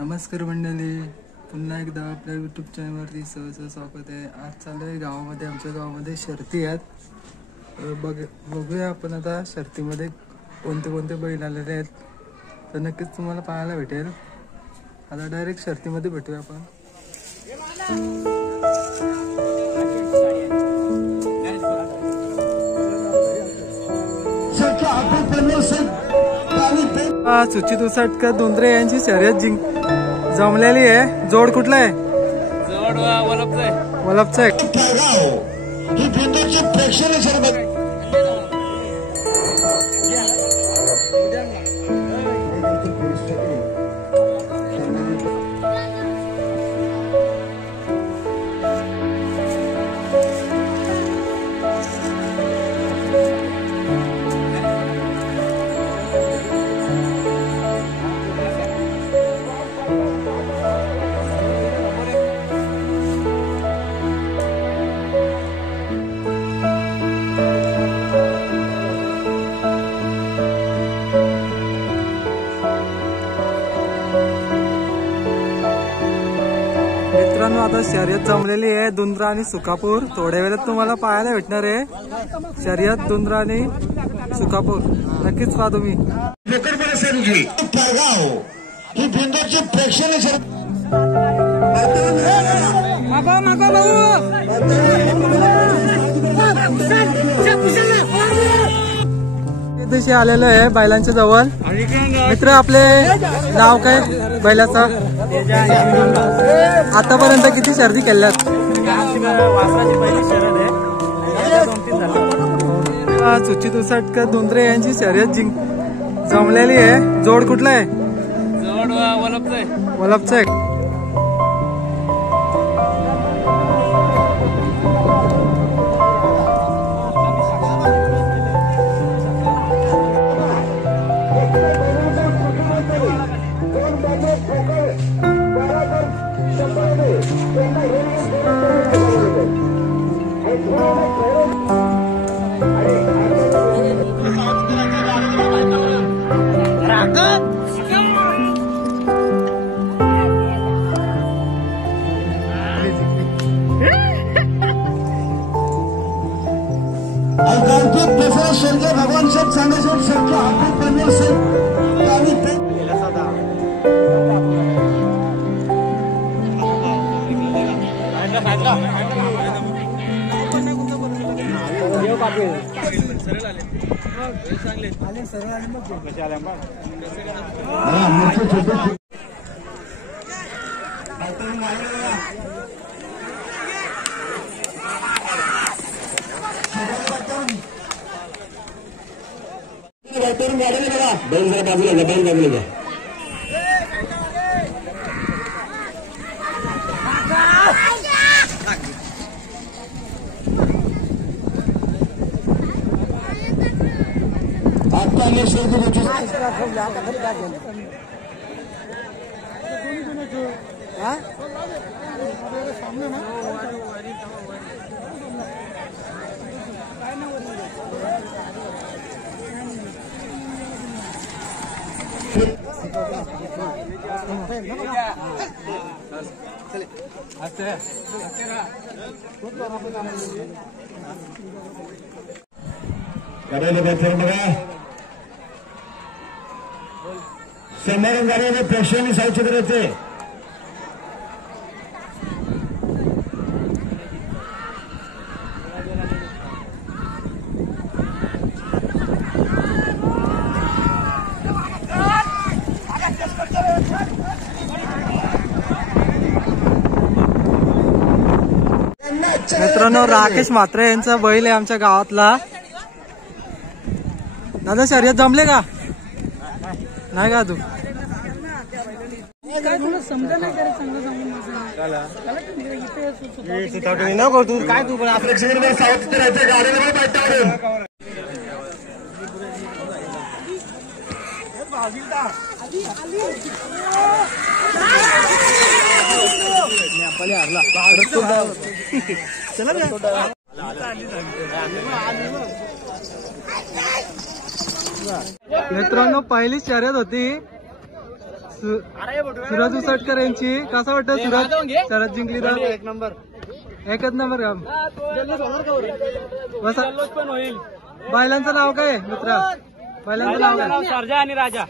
नमस्कार मंडळी, पुन्हा एकदा आपल्या यूट्यूब चॅनलवरती सहज स्वागत आहे। आज चालू आहे गावामध्ये, आमच्या गावामध्ये शर्ती आहेत। बघूया आपण आता शर्तीमध्ये कोणते कोणते बैल आलेले आहेत, तर नक्कीच तुम्हाला पाहायला भेटेल। आता डायरेक्ट शर्तीमध्ये भेटूया आपण। सुचित उसटकर धुंद्रे यांची शर्यत जमलेली आहे। जोड कुठला आहे? जोड वलपचा आहे। मित्रांनो, आता शर्यत जमलेली आहे धुंद्रा आणि सुकापूर। थोड्या वेळात तुम्हाला पाहायला भेटणार आहे शर्यत धुंद्रा आणि सुकापूर। नक्कीच पहा तुम्ही। दिवशी आलेलो आहे बैलांच्या जवळ। मित्र, आपले नाव काय बैलाचा? आतापर्यंत किती शर्दी केल्यात? सुचित उसटकर धुंद्रे यांची शर्यत जमलेली आहे। जोड कुठला आहे? जोड वलपचा आहे। भगवान सब सांगे सबके हाथ बनने से समारंभ झाल्याने प्रेक्षकांनी साहित्य करायचे। मित्रांनो, राकेश म्हात्रे यांचा बैल आहे आमच्या गावातला। दादा, शर्यत जमले का? नाही का? तू काय तू पण मित्रांनो पहिली शर्यत होती सूरज उसटकर यांची. कसं वाटतं सूरज शरद जिंकली तर? एक नंबर. एकच नंबर काम. बस पण होईल. बैलांचं नाव काय मित्रा? बैलांचं नाव काय? सर्जा आणि राजा.